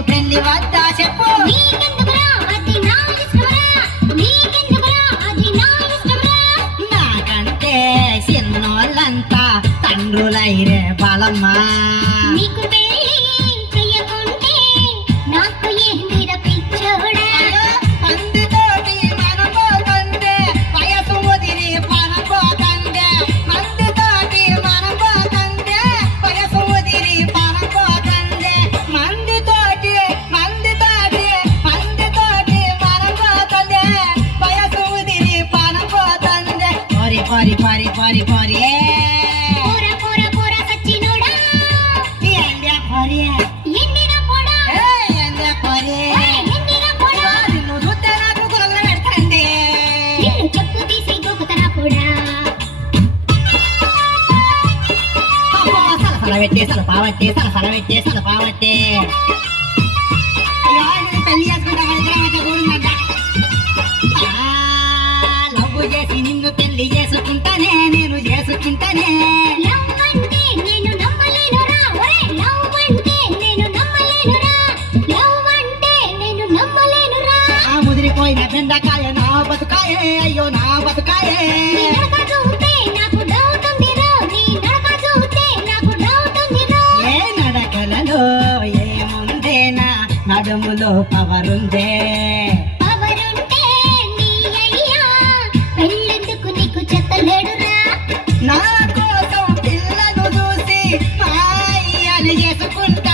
నీకు పెళ్లి వద్దా చెప్పు నాకంటే చిన్నోళ్ళంతా తండ్రులైరే బలమ్మా నీకు పెళ్లి చెయ్యకుంటే నాకు ఏందిర పిచ్చోడా మందితోటి మనపోకందే వయసు ముదిరి పనపోకందే మందితోటి మనపోకందే వయసు ముదిరి పనపోకందే మందితోటి మనపోకందే వయసు ముదిరి పనపోకందే పరి పరి పరి పరి పరి కూర కూర కూర సచ్చినోడా ఎండ్యా పరి ఎండిన పోడా ఎండ్యా పరి ఎండిన పోడా నిన్ను చూస్తే నాకు గురగుర పెడతాంది నిన్ను చెప్పు తీసి గోకుతన పోడా సలపెట్టే సలపావట్టే సలపెట్టే సలపావట్టే పెళ్లి చేసుకుంటా లవ్ చేసి నిన్ను పెళ్లి చేసుకుంటానే నేను చేసుకుంటానే లవ్ అంటే నేను నమ్మలేనురా ఒరే లవ్ అంటే నేను నమ్మలేనురా లవ్ అంటే నేను నమ్మలేనురా ఆ ముదిరిపోయిన బెండకాయ నా బతుకాయే అయ్యో నా బతుకాయే నీ నడక చూస్తే నాకు డౌట్ ఉందిరా నీ నడక చూస్తే నాకు డౌట్ ఉందిరా ఏ నడకలలో ఏముందేనా నడుములో పవరుందే పవరుంటే నీ అయ్యా పెళ్ళెందుకు నీకు చెత్తలేడురా నా కోసం పిల్లను చూసి మా అయ్యని చేసుకుంటా